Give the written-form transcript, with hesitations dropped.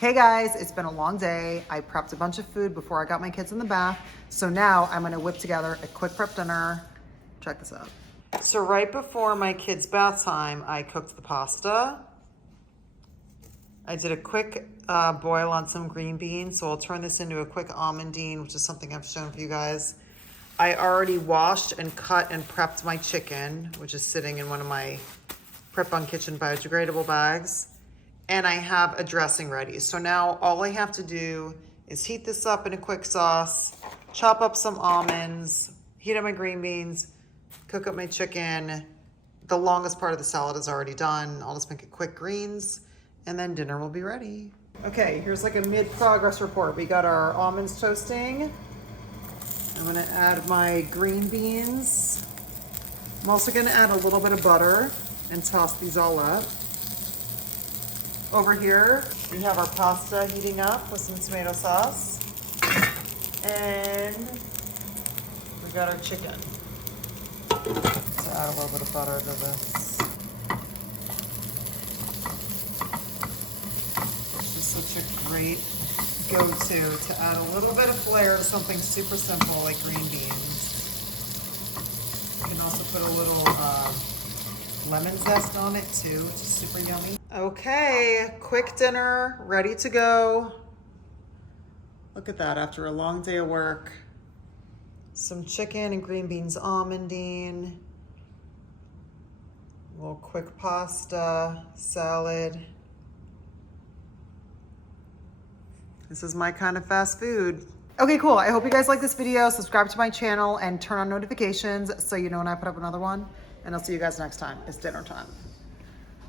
Hey guys, it's been a long day. I prepped a bunch of food before I got my kids in the bath. So now I'm gonna whip together a quick prep dinner. Check this out. So right before my kids' bath time, I cooked the pasta. I did a quick boil on some green beans. So I'll turn this into a quick almondine, which is something I've shown for you guys. I already washed and cut and prepped my chicken, which is sitting in one of my Prepon kitchen biodegradable bags. And I have a dressing ready. So now all I have to do is heat this up in a quick sauce, chop up some almonds, heat up my green beans, cook up my chicken. The longest part of the salad is already done. I'll just make it quick greens and then dinner will be ready. Okay, here's like a mid-progress report. We got our almonds toasting. I'm gonna add my green beans. I'm also gonna add a little bit of butter and toss these all up. Over here, we have our pasta heating up with some tomato sauce. And we got our chicken. So add a little bit of butter to this. This is such a great go-to to add a little bit of flair to something super simple like green beans. You can also put a little lemon zest on it too, which is super yummy. Okay, quick dinner, ready to go. Look at that, after a long day of work. Some chicken and green beans almondine. A little quick pasta, salad. This is my kind of fast food. Okay, cool. I hope you guys like this video. Subscribe to my channel and turn on notifications so you know when I put up another one. And I'll see you guys next time. It's dinner time.